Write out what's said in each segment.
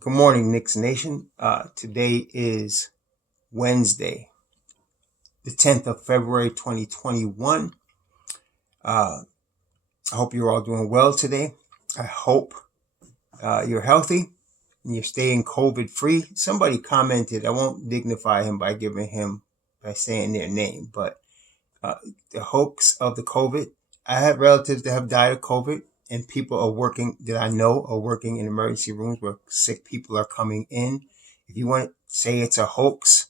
Good morning, Knicks Nation. Today is Wednesday, the 10th of February, 2021. I hope you're all doing well today. I hope you're healthy and you're staying COVID free. Somebody commented, I won't dignify him by saying their name, but uh, the hoax of the COVID. I have relatives that have died of COVID, and people are working that I know are working in emergency rooms where sick people are coming in. If you want to say it's a hoax,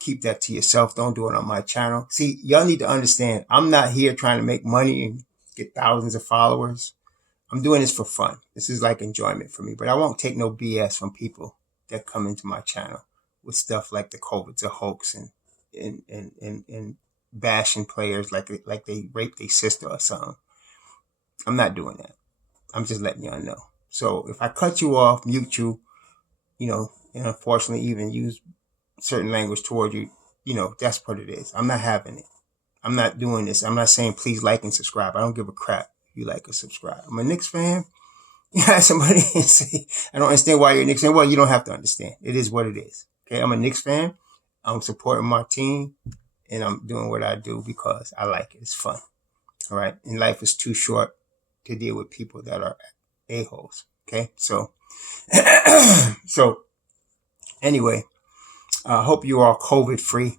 keep that to yourself. Don't do it on my channel. See, y'all need to understand, I'm not here trying to make money and get thousands of followers. I'm doing this for fun. This is like enjoyment for me, but I won't take no BS from people that come into my channel with stuff like the COVID's a hoax and bashing players like they raped their sister or something. I'm not doing that. I'm just letting y'all know. So if I cut you off, mute you, and unfortunately even use certain language toward you, that's what it is. I'm not having it. I'm not doing this. I'm not saying please like and subscribe. I don't give a crap if you like or subscribe. I'm a Knicks fan. Yeah, somebody say, I don't understand why you're a Knicks fan. Well, you don't have to understand. It is what it is. Okay, I'm a Knicks fan. I'm supporting my team, and I'm doing what I do because I like it. It's fun. All right, and life is too short to deal with people that are a-holes. Okay, so so anyway, I hope you are COVID free.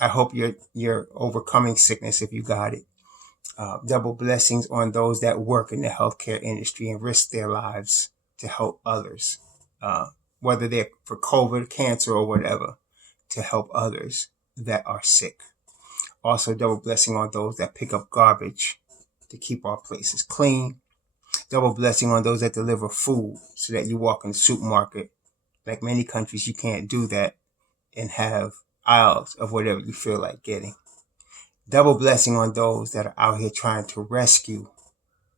I hope you're overcoming sickness if you got it. Double blessings on those that work in the healthcare industry and risk their lives to help others, whether they're for COVID, cancer, or whatever, to help others that are sick. Also, double blessing on those that pick up garbage to keep our places clean. Double blessing on those that deliver food so that you walk in the supermarket. Like many countries, you can't do that and have aisles of whatever you feel like getting. Double blessing on those that are out here trying to rescue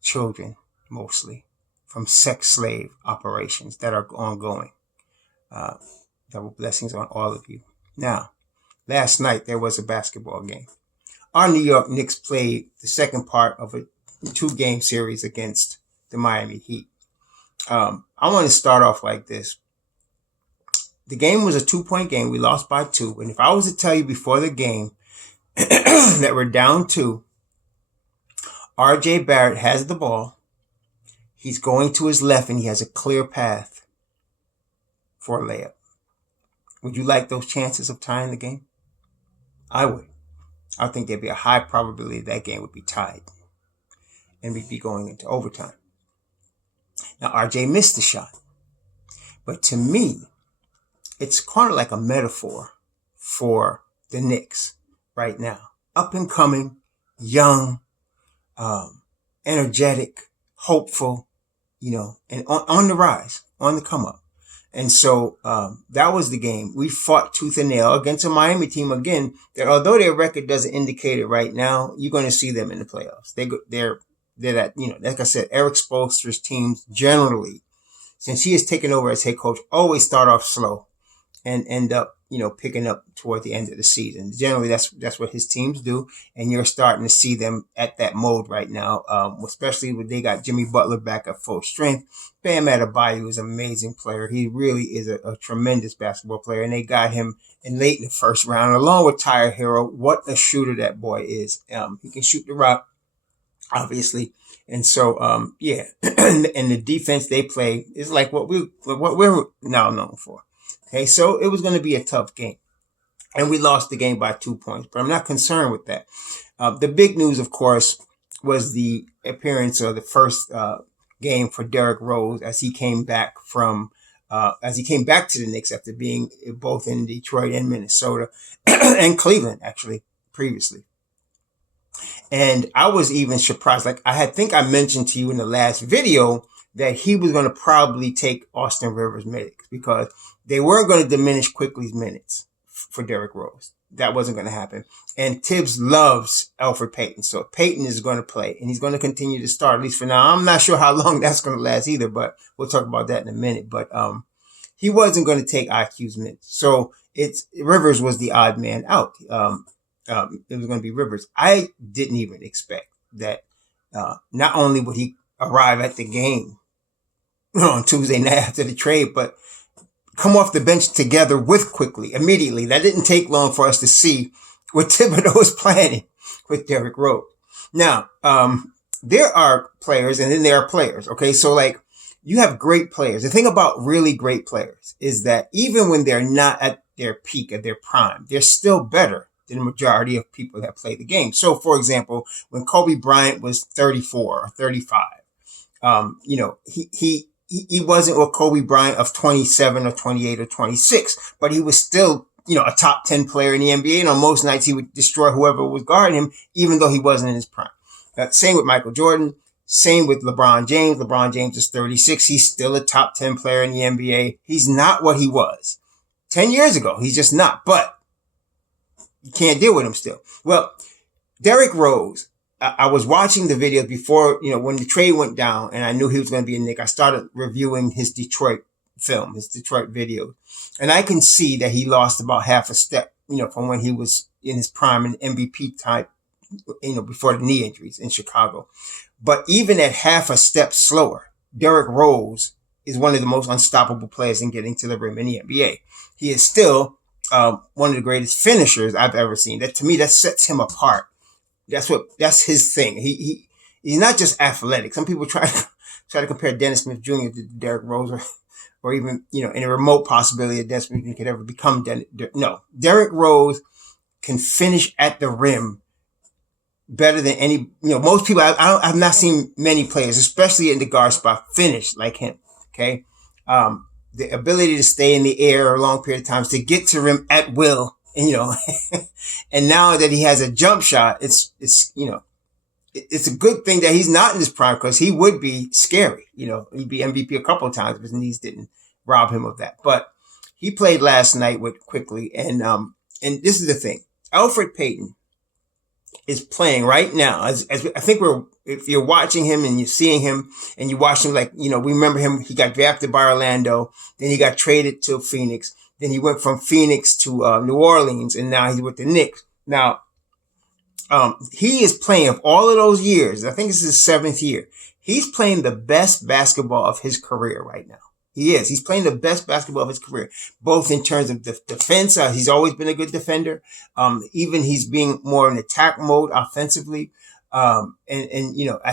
children, mostly, from sex slave operations that are ongoing. Uh, Double blessings on all of you. Now, last night there was a basketball game. Our New York Knicks played the second part of a 2-game series against the Miami Heat. I want to start off like this. The game was a 2-point game. We lost by 2. And if I was to tell you before the game that we're down 2, RJ Barrett has the ball. He's going to his left and he has a clear path for a layup. Would you like those chances of tying the game? I would. I think there'd be a high probability that game would be tied and we'd be going into overtime. Now, RJ missed the shot. But to me, it's kind of like a metaphor for the Knicks right now. Up and coming, young, energetic, hopeful, and on the rise, on the come up. And so that was the game. We fought tooth and nail against a Miami team, again, that although their record doesn't indicate it right now, you're going to see them in the playoffs. They're that, like I said, Eric Spoelstra's teams generally, since he has taken over as head coach, always start off slow and end up, picking up toward the end of the season. Generally, that's what his teams do, and you're starting to see them at that mode right now, especially when they got Jimmy Butler back at full strength. Bam Adebayo is an amazing player. He really is a tremendous basketball player, and they got him late in the first round, along with Tyler Hero. What a shooter that boy is. He can shoot the rock, obviously. And so, and the defense they play is like what we're now known for. Okay, so it was going to be a tough game. And we lost the game by 2 points, but I'm not concerned with that. The big news, of course, was the appearance of the first game for Derrick Rose as he came back to the Knicks after being both in Detroit and Minnesota and Cleveland, actually, previously. And I was even surprised. Like I think I mentioned to you in the last video that he was going to probably take Austin Rivers' minutes because they weren't going to diminish Quickly's minutes for Derrick Rose. That wasn't going to happen. And Tibbs loves Elfrid Payton. So Payton is going to play and he's going to continue to start, at least for now. I'm not sure how long that's going to last either, but we'll talk about that in a minute. But he wasn't going to take IQ's minutes. So Rivers was the odd man out. It was going to be Rivers. I didn't even expect that not only would he arrive at the game on Tuesday night after the trade, but come off the bench together with Quickly immediately. That didn't take long for us to see what Thibodeau was planning with Derrick Rose. Now, there are players and then there are players. Okay. So like you have great players. The thing about really great players is that even when they're not at their peak, at their prime, they're still better than the majority of people that play the game. So for example, when Kobe Bryant was 34 or 35, he wasn't what Kobe Bryant of 27 or 28 or 26, but he was still, a top 10 player in the NBA. And on most nights he would destroy whoever was guarding him, even though he wasn't in his prime. Same with Michael Jordan. Same with LeBron James. LeBron James is 36. He's still a top 10 player in the NBA. He's not what he was 10 years ago. He's just not, but you can't deal with him still. Well, Derrick Rose, I was watching the videos before, when the trade went down and I knew he was going to be a Knick. I started reviewing his Detroit film, his Detroit video. And I can see that he lost about half a step, from when he was in his prime and MVP type, before the knee injuries in Chicago. But even at half a step slower, Derrick Rose is one of the most unstoppable players in getting to the rim in the NBA. He is still one of the greatest finishers I've ever seen. That to me, that sets him apart. That's his thing. He's not just athletic. Some people try to compare Dennis Smith Jr. to Derrick Rose or even, in a remote possibility that Dennis Smith Jr. could ever become No, Derrick Rose can finish at the rim better than any, most people. I've not seen many players, especially in the guard spot, finish like him. Okay. The ability to stay in the air a long period of times, to get to rim at will, and now that he has a jump shot, it's a good thing that he's not in his prime, because he would be scary. He'd be MVP a couple of times if his knees didn't rob him of that. But he played last night with Quickly, and this is the thing. Elfrid Payton is playing right now. As I think if you're watching him and you're seeing him and you watch him, like, we remember him, he got drafted by Orlando, then he got traded to Phoenix, then he went from Phoenix to New Orleans, and now he's with the Knicks. Now, he is playing, of all of those years, I think this is his 7th year, he's playing the best basketball of his career right now. He is. He's playing the best basketball of his career, both in terms of defense. He's always been a good defender. Even he's being more in attack mode offensively. I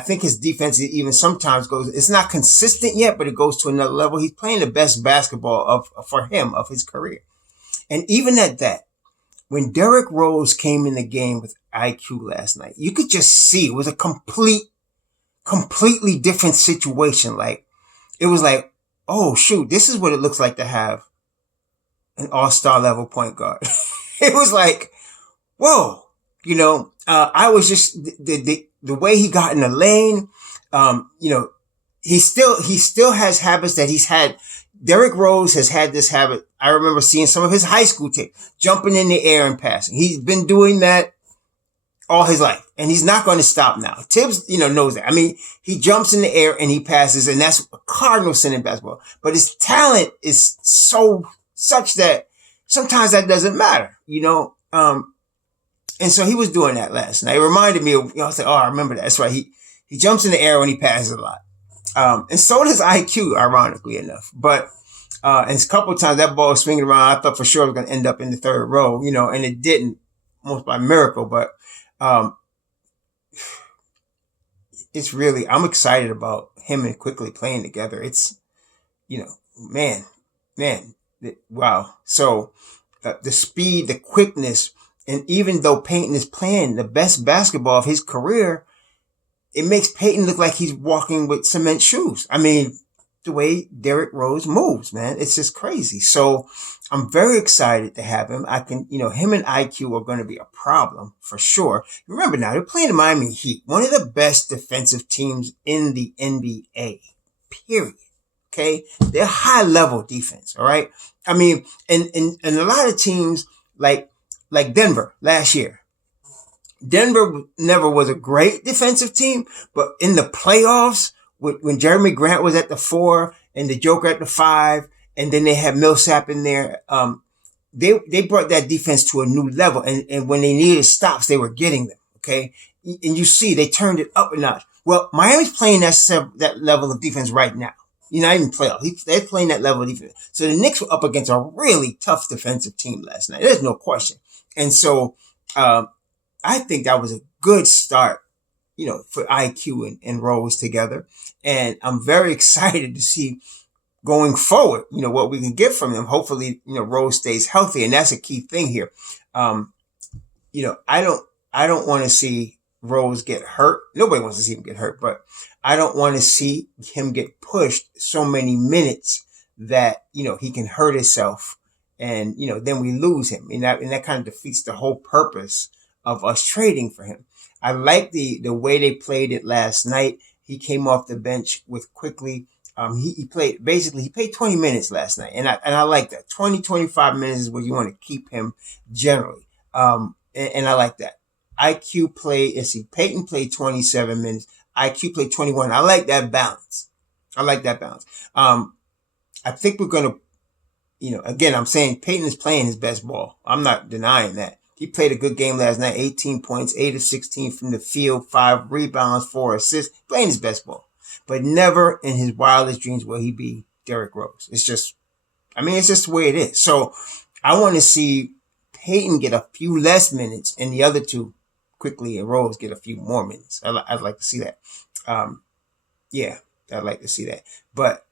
think his defense even sometimes it's not consistent yet, but it goes to another level. He's playing the best basketball of his career. And even at that, when Derrick Rose came in the game with IQ last night, you could just see it was a completely different situation. Like, it was like, oh shoot, this is what it looks like to have an all-star level point guard. It was like, whoa, I was just, the way he got in the lane, he still has habits that he's had. Derrick Rose has had this habit. I remember seeing some of his high school tape, jumping in the air and passing. He's been doing that all his life, and he's not going to stop now. Tibbs, knows that. I mean, he jumps in the air and he passes, and that's a cardinal sin in basketball. But his talent is such that sometimes that doesn't matter, and so he was doing that last night. It reminded me of, I was like, oh, I remember that. That's right. He jumps in the air when he passes a lot. And so does IQ, ironically enough. But, and a couple of times that ball was swinging around, I thought for sure it was going to end up in the third row, and it didn't, almost by miracle. But, it's really, I'm excited about him and Quickly playing together. It's, man, wow. So, the speed, the quickness, and even though Payton is playing the best basketball of his career, it makes Payton look like he's walking with cement shoes. I mean, the way Derrick Rose moves, man, it's just crazy. So I'm very excited to have him. Him and IQ are going to be a problem for sure. Remember now, they're playing the Miami Heat, one of the best defensive teams in the NBA, period. Okay. They're high level defense. All right. I mean, and a lot of teams like Denver last year. Denver never was a great defensive team, but in the playoffs, when Jeremy Grant was at the 4 and the Joker at the 5, and then they had Millsap in there, they brought that defense to a new level. And when they needed stops, they were getting them. Okay. And you see, they turned it up a notch. Well, Miami's playing that level of defense right now. You're not even playoff. They're playing that level of defense. So the Knicks were up against a really tough defensive team last night. There's no question. And so I think that was a good start, for IQ and Rose together. And I'm very excited to see going forward, what we can get from them. Hopefully, Rose stays healthy. And that's a key thing here. Um, I don't want to see Rose get hurt. Nobody wants to see him get hurt, but I don't want to see him get pushed so many minutes that, he can hurt himself and, then we lose him. And that kind of defeats the whole purpose of us trading for him. I like the way they played it last night. He came off the bench with quickly. He played 20 minutes last night. And I like that. 25 minutes is what you want to keep him generally. And I like that. IQ played, Peyton played 27 minutes. IQ played 21. I like that balance. I think we're going to, again, I'm saying Peyton is playing his best ball. I'm not denying that. He played a good game last night, 18 points, 8 of 16 from the field, 5 rebounds, 4 assists, playing his best ball. But never in his wildest dreams will he be Derrick Rose. It's just the way it is. So I want to see Peyton get a few less minutes and the other two, Quickly and Rose, get a few more minutes. I'd like to see that. I'd like to see that. But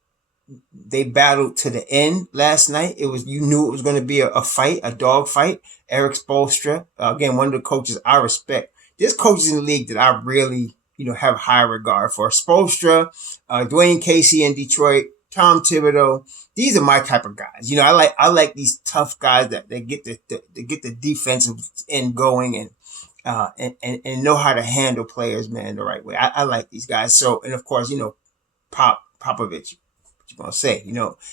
they battled to the end last night. You knew it was going to be a fight, a dog fight. Eric Spoelstra, again, one of the coaches I respect. There's coaches in the league that I really, have high regard for. Spoelstra, Dwayne Casey in Detroit, Tom Thibodeau. These are my type of guys. I like these tough guys that they get the defensive end going and know how to handle players, man, the right way. I like these guys. So, and of course, Popovich, what you gonna say,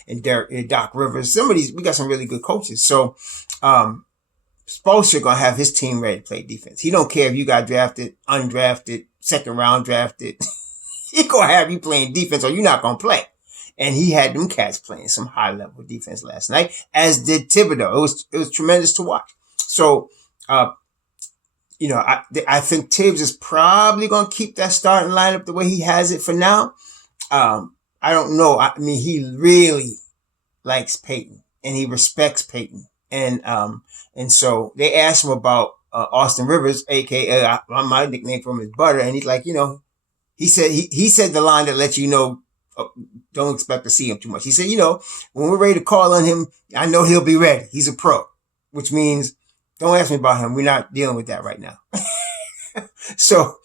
and Derek and Doc Rivers. Some of these, we got some really good coaches. So, Spoelstra gonna have his team ready to play defense. He don't care if you got drafted, undrafted, second round drafted. He gonna have you playing defense or you're not gonna play. And he had them cats playing some high level defense last night, as did Thibodeau. It was tremendous to watch. So, I think Tibbs is probably going to keep that starting lineup the way he has it for now. I don't know. He really likes Peyton and he respects Peyton. And so they asked him about Austin Rivers, aka my nickname for him is Butter. And he's like, he said the line that lets you know, don't expect to see him too much. He said, when we're ready to call on him, I know he'll be ready. He's a pro, which means don't ask me about him. We're not dealing with that right now. So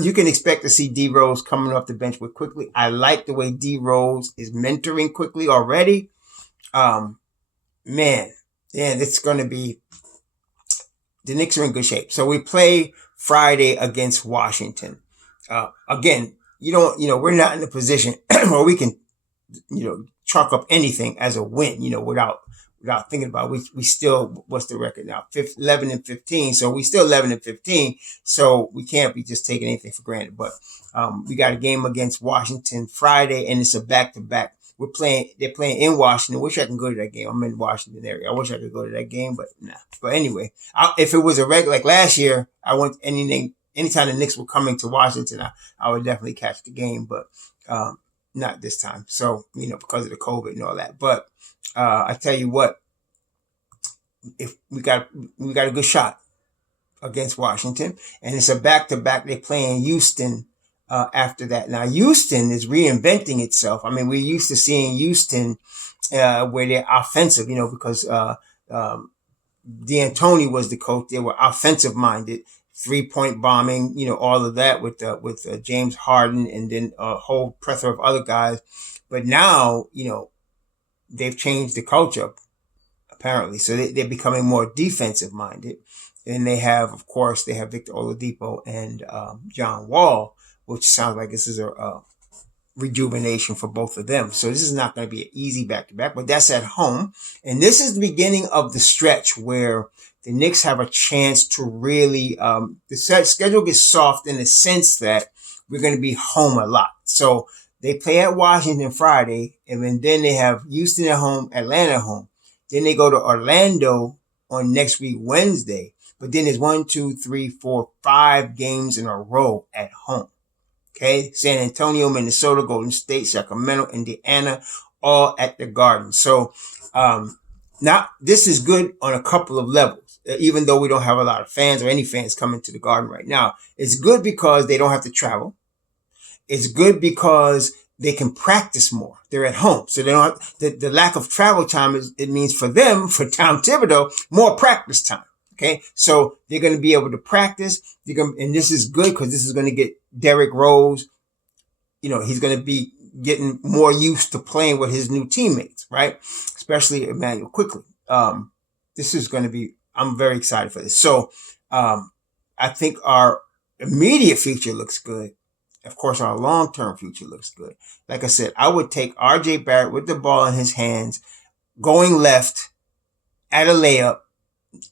you can expect to see D Rose coming off the bench with Quickly. I like the way D Rose is mentoring Quickly already. It's going to be, the Knicks are in good shape. So we play Friday against Washington. Again, we're not in a position where we can, chalk up anything as a win, without thinking about it. We still, what's the record now? 11 and 15. So we still 11 and 15. So we can't be just taking anything for granted. But we got a game against Washington Friday, and it's a back-to-back. They're playing in Washington. I wish I could go to that game. I'm in the Washington area. I wish I could go to that game, but nah. But anyway, if it was a regular, like last year, I went anytime the Knicks were coming to Washington, I would definitely catch the game, but not this time. So, because of the COVID and all that. But I tell you what, if we got a good shot against Washington, and it's a back-to-back. They play in Houston after that. Now, Houston is reinventing itself. We're used to seeing Houston where they're offensive, because D'Antoni was the coach. They were offensive-minded, three-point bombing, all of that with James Harden and then a whole plethora of other guys. But now, they've changed the culture, apparently. So they're becoming more defensive-minded. And they have Victor Oladipo and John Wall, which sounds like this is a rejuvenation for both of them. So this is not going to be an easy back-to-back, but that's at home. And this is the beginning of the stretch where the Knicks have a chance to really, the schedule gets soft in the sense that we're going to be home a lot. So they play at Washington Friday, and then they have Houston at home, Atlanta at home. Then they go to Orlando on next week, Wednesday. But then there's 5 games in a row at home. Okay, San Antonio, Minnesota, Golden State, Sacramento, Indiana, all at the Garden. So now this is good on a couple of levels. Even though we don't have a lot of fans or any fans coming to the Garden right now, it's good because they don't have to travel. It's good because they can practice more. They're at home, so they don't have, the lack of travel time it means for them, for Tom Thibodeau, more practice time. Okay, so they're going to be able to practice. And this is good because this is going to get Derrick Rose. He's going to be getting more used to playing with his new teammates, right? Especially Emmanuel Quickly. This is going to be. I'm very excited for this. So, I think our immediate future looks good. Of course, our long-term future looks good. Like I said, I would take RJ Barrett with the ball in his hands, going left at a layup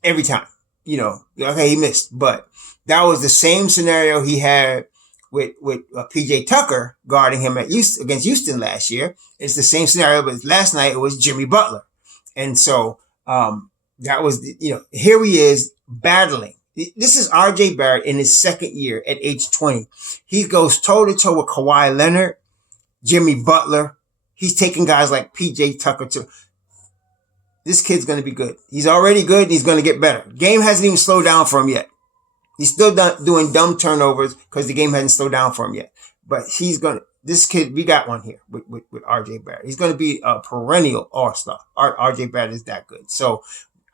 every time. Okay, he missed, but that was the same scenario he had with PJ Tucker guarding him against Houston last year. It's the same scenario, but last night it was Jimmy Butler. And so, that was, here he is battling. This is RJ Barrett in his second year at age 20. He goes toe to toe with Kawhi Leonard, Jimmy Butler. He's taking guys like PJ Tucker to. This kid's going to be good. He's already good and he's going to get better. Game hasn't even slowed down for him yet. He's still doing dumb turnovers because the game hasn't slowed down for him yet. But this kid, we got one here with RJ Barrett. He's going to be a perennial all-star. RJ Barrett is that good. So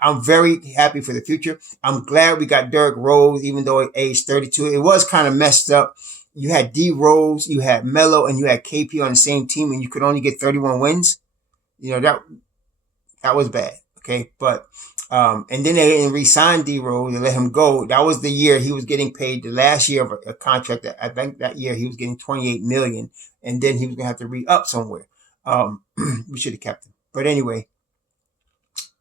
I'm very happy for the future. I'm glad we got Derrick Rose, even though at age 32, it was kind of messed up. You had D Rose, you had Melo, and you had KP on the same team, and you could only get 31 wins. That was bad. Okay. But, and then they didn't re-sign D Rose and let him go. That was the year he was getting paid, the last year of a contract. I think that year he was getting $28 million, and then he was going to have to re-up somewhere. We should have kept him. But anyway,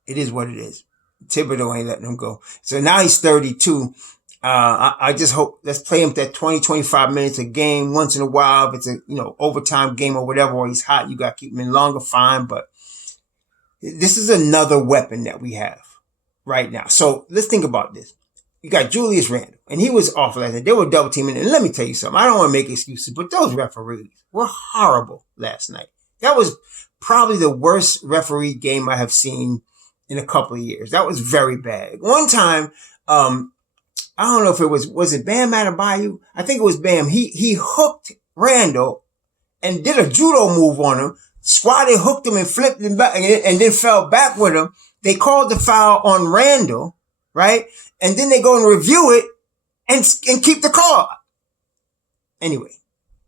it is what it is. Thibodeau ain't letting him go. So now he's 32. I just hope, let's play him that 20, 25 minutes a game once in a while. If it's a, overtime game or whatever, or he's hot, you got to keep him in longer, fine. But this is another weapon that we have right now. So let's think about this. You got Julius Randle, and he was awful last night. They were double teaming. And let me tell you something. I don't want to make excuses, but those referees were horrible last night. That was probably the worst referee game I have seen in a couple of years. That was very bad. One time, I don't know if it was it Bam Adebayo? I think it was Bam. He hooked Randle and did a judo move on him, squatted, hooked him and flipped him back and then fell back with him. They called the foul on Randle, right? And then they go and review it and keep the call. Anyway,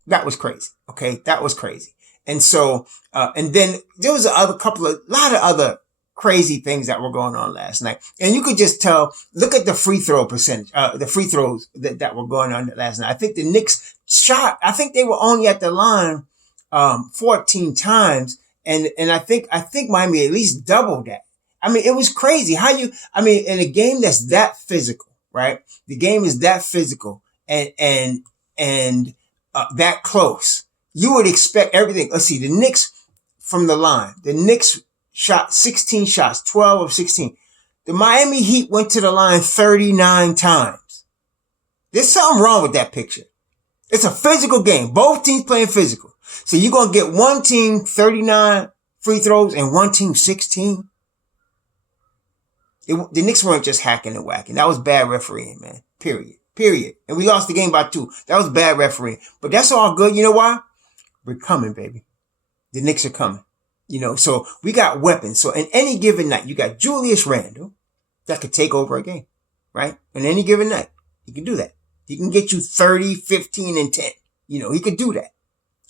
that was crazy. Okay. That was crazy. And so, and then there was a lot of other crazy things that were going on last night. And you could just tell, look at the free throw percentage, the free throws that were going on last night. I think the Knicks shot, I think they were only at the line, 14 times. And I think Miami at least doubled that. I mean, it was crazy in a game that's that physical, right? The game is that physical and that close. You would expect everything. Let's see, the Knicks from the line, the Knicks shot 16 shots, 12 of 16. The Miami Heat went to the line 39 times. There's something wrong with that picture. It's a physical game. Both teams playing physical. So you're going to get one team 39 free throws and one team 16. The Knicks weren't just hacking and whacking. That was bad refereeing, man. Period. And we lost the game by 2. That was bad refereeing. But that's all good. You know why? We're coming, baby. The Knicks are coming. So we got weapons. So in any given night, you got Julius Randle that could take over a game, right? In any given night, he can do that. He can get you 30, 15, and 10. He could do that.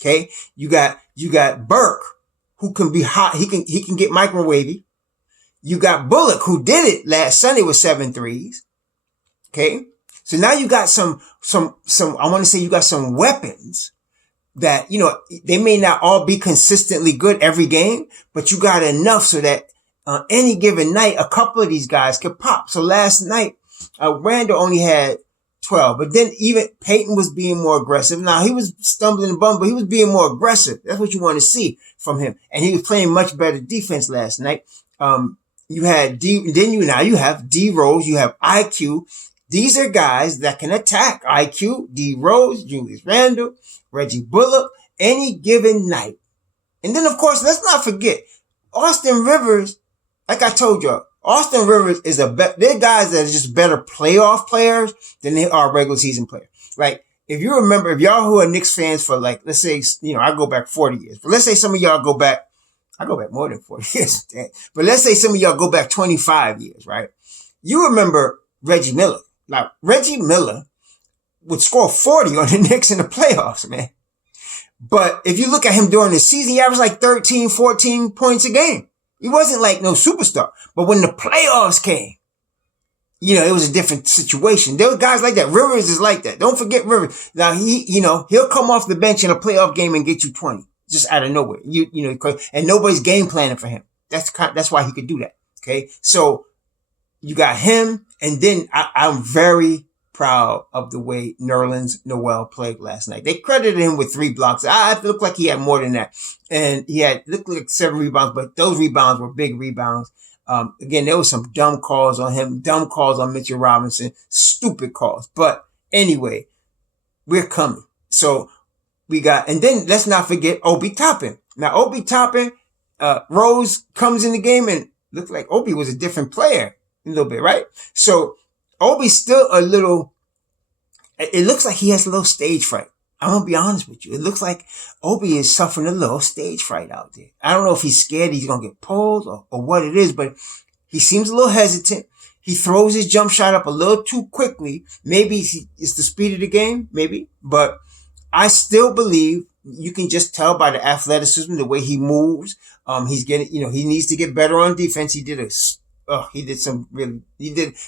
Okay. You got Burke, who can be hot. He can get microwavy. You got Bullock, who did it last Sunday with 7 threes. Okay. So now you got some, I want to say you got some weapons that, they may not all be consistently good every game, but you got enough so that on any given night, a couple of these guys could pop. So last night, Randle only had 12, but then even Peyton was being more aggressive. Now he was stumbling and bumbling, but he was being more aggressive. That's what you want to see from him. And he was playing much better defense last night. You had you have D Rose, you have IQ. These are guys that can attack. IQ, D Rose, Julius Randle, Reggie Bullock any given night. And then, of course, let's not forget, Austin Rivers, like I told you, Austin Rivers is they're guys that are just better playoff players than they are regular season players. Right? If you remember, if y'all who are Knicks fans for like, let's say, I go back 40 years, but let's say some of y'all go back, I go back more than 40 years, but let's say some of y'all go back 25 years, right? You remember Reggie Miller. Like, Reggie Miller would score 40 on the Knicks in the playoffs, man. But if you look at him during the season, he averaged like 13, 14 points a game. He wasn't like no superstar. But when the playoffs came, it was a different situation. There were guys like that. Rivers is like that. Don't forget Rivers. Now he'll come off the bench in a playoff game and get you 20 just out of nowhere. And nobody's game planning for him. That's why he could do that. Okay. So you got him. And then I'm very proud of the way Nerlens Noel played last night. They credited him with 3 blocks. It looked like he had more than that. And he looked like 7 rebounds, but those rebounds were big rebounds. Again, there was some dumb calls on him, dumb calls on Mitchell Robinson, stupid calls. But anyway, we're coming. So and then let's not forget Obi Toppin. Now, Obi Toppin, Rose comes in the game and looked like Obi was a different player a little bit, right? So Obi's still it looks like he has a little stage fright. I'm going to be honest with you. It looks like Obi is suffering a little stage fright out there. I don't know if he's scared he's going to get pulled or what it is, but he seems a little hesitant. He throws his jump shot up a little too quickly. Maybe it's the speed of the game, maybe. But I still believe you can just tell by the athleticism, the way he moves. He's getting, he needs to get better on defense.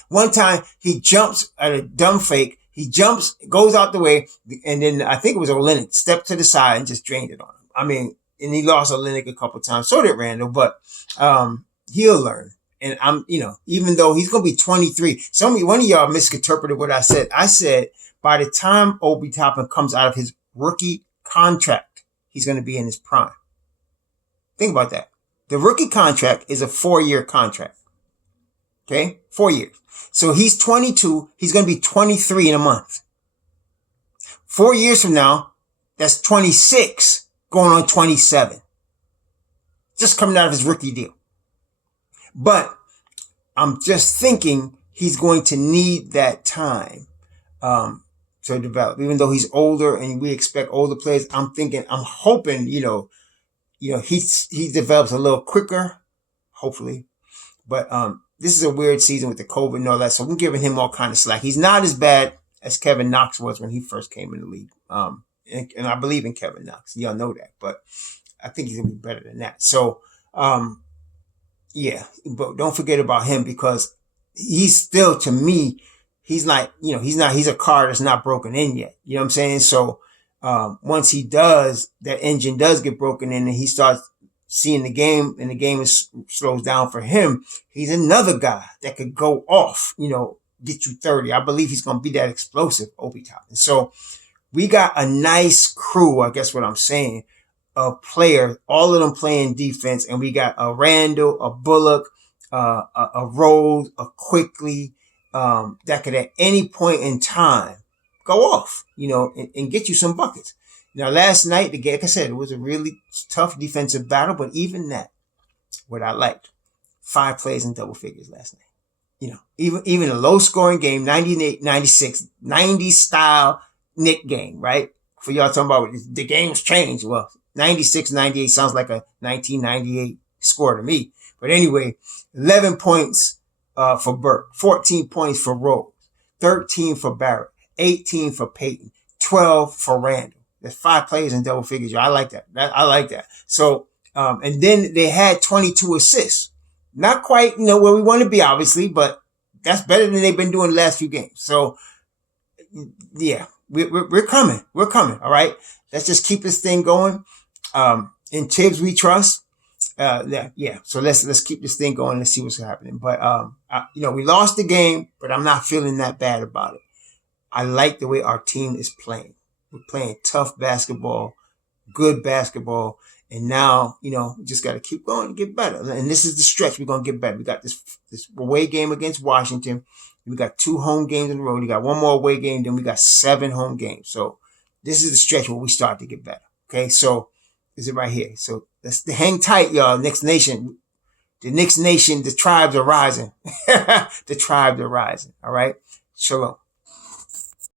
One time he jumps at a dumb fake. He jumps, goes out the way, and then I think it was Olynyk stepped to the side and just drained it on him. I mean, and he lost Olynyk a couple times. So did Randall, but he'll learn. And even though he's going to be 23, one of y'all misinterpreted what I said. I said by the time Obi Toppin comes out of his rookie contract, he's going to be in his prime. Think about that. The rookie contract is a 4-year contract. Okay? 4 years. So he's 22. He's going to be 23 in a month. 4 years from now, that's 26 going on 27. Just coming out of his rookie deal. But I'm just thinking he's going to need that time to develop. Even though he's older and we expect older players, I'm hoping, he develops a little quicker, hopefully. But this is a weird season with the COVID and all that, so I'm giving him all kind of slack. He's not as bad as Kevin Knox was when he first came in the league. And I believe in Kevin Knox. Y'all know that. But I think he's going to be better than that. So, yeah. But don't forget about him because he's still, to me, he's like, he's a car that's not broken in yet. You know what I'm saying? So once he does, that engine does get broken in and he starts seeing the game and the game slows down for him, he's another guy that could go off, get you 30. I believe he's going to be that explosive, Obi Toppin. So we got a nice crew, I guess what I'm saying, of players, all of them playing defense. And we got a Randall, a Bullock, a Rose, a Quickly, that could at any point in time go off, and get you some buckets. Now, last night, like I said, it was a really tough defensive battle, but even that, what I liked, 5 plays in double figures last night. Even a low scoring game, 98, 96, 90 style Knick game, right? For y'all talking about the game's changed. Well, 96, 98 sounds like a 1998 score to me. But anyway, 11 points for Burke, 14 points for Rose, 13 for Barrett, 18 for Peyton, 12 for Randall. There's 5 players in double figures. I like that. I like that. So, and then they had 22 assists. Not quite, where we want to be, obviously, but that's better than they've been doing the last few games. So, yeah, we're coming. We're coming. All right. Let's just keep this thing going. In Tibbs, we trust. Yeah. So let's keep this thing going. Let's see what's happening. But, we lost the game, but I'm not feeling that bad about it. I like the way our team is playing. We're playing tough basketball, good basketball. And now, we just got to keep going and get better. And this is the stretch. We're going to get better. We got this away game against Washington. We got 2 home games in a row. We got 1 more away game. Then we got 7 home games. So This is the stretch where we start to get better. Okay, so is it right here? So let's hang tight, y'all. Knicks Nation. The Knicks Nation, the tribes are rising. The tribes are rising. All right. Shalom.